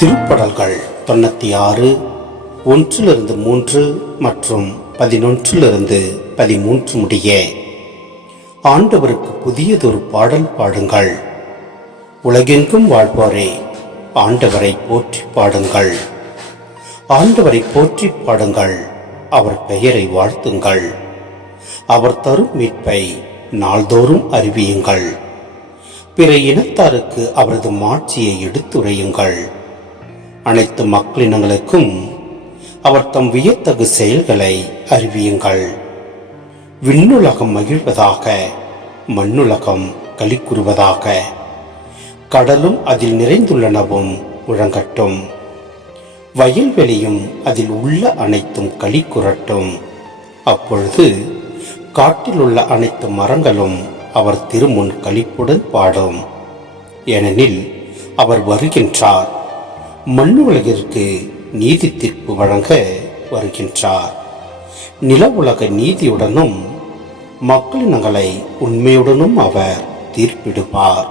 திருப்படல்கள் 96 1-3 மற்றும் 11-13 முடிய. ஆண்டவருக்கு புதியதொரு பாடல் பாடுங்கள். உலகெங்கும் வாழ்வோரே, ஆண்டவரை போற்றி பாடுங்கள். ஆண்டவரை போற்றி பாடுங்கள். அவர் பெயரை வாழ்த்துங்கள். அவர் தரும் மீட்பை நாள்தோறும் அறிவியுங்கள். பிற இனத்தாருக்கு அவரது மாட்சியை எடுத்துரையுங்கள். அனைத்து மக்களினங்களுக்கும் அவர் தம் வியத்தகு செயல்களை அறிவியுங்கள். விண்ணுலகம் மகிழ்வதாக, மண்ணுலகம் களி கூறுவதாக. கடலும் அதில் நிறைந்துள்ளனவும் முழங்கட்டும். வயல்வெளியும் அதில் உள்ள அனைத்தும் களி கூறட்டும். அப்பொழுது காட்டில் உள்ள அனைத்து மரங்களும் அவர் திருமுன் களிப்புடன் பாடும். ஏனெனில் அவர் வருகின்றார். மண்ணுலகிற்கு நீதி தீர்ப்பு வழங்க வருகின்றார். நில உலக நீதியுடனும் மக்களினங்களை உண்மையுடனும் அவர் தீர்ப்பிடுவார்.